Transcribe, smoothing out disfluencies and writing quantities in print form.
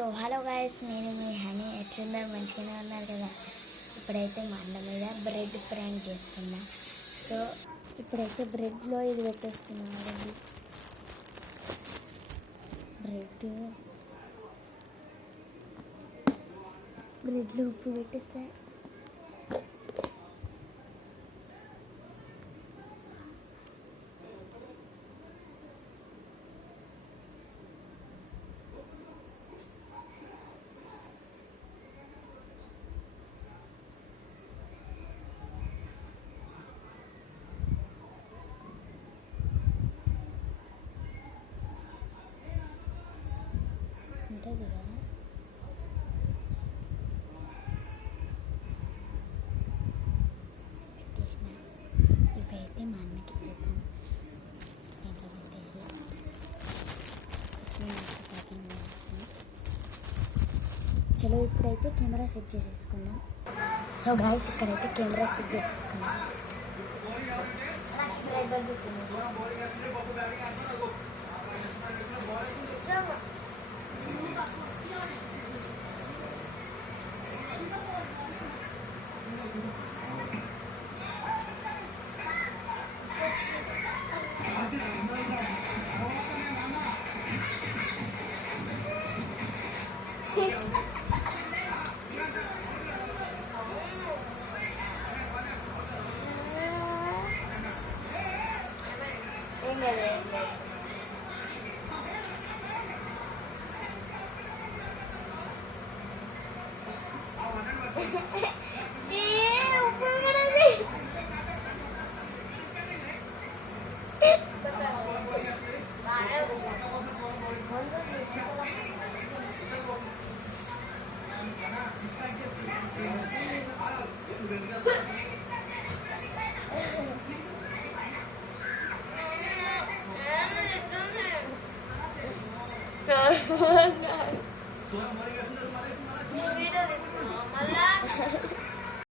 So hello guys, నేను మీ honey. ఎట్లున్నారు? మంచిగానే ఉన్నారు కదా? ఇప్పుడైతే మా అన్న మీద బ్రెడ్ ప్రాంక్ చేస్తున్నా. సో ఇప్పుడైతే బ్రెడ్లో ఇది పెట్టేస్తున్నా. బ్రెడ్లో ఉప్పు పెట్టేస్తా. ఉంటుంది కదా, పెట్టేసిన. ఇవైతే మా అన్నకి ఇచ్చేద్దాం. దీంట్లో పెట్టేసి ప్యాకింగ్ చేస్తాం. చలో ఇప్పుడైతే కెమెరా సెట్ చేసేసుకుందాం. సో గాయస్, ఇక్కడైతే కెమెరా సెట్ చేసేసుకుందాం. వీడియో తీసుకున్నాం మళ్ళా.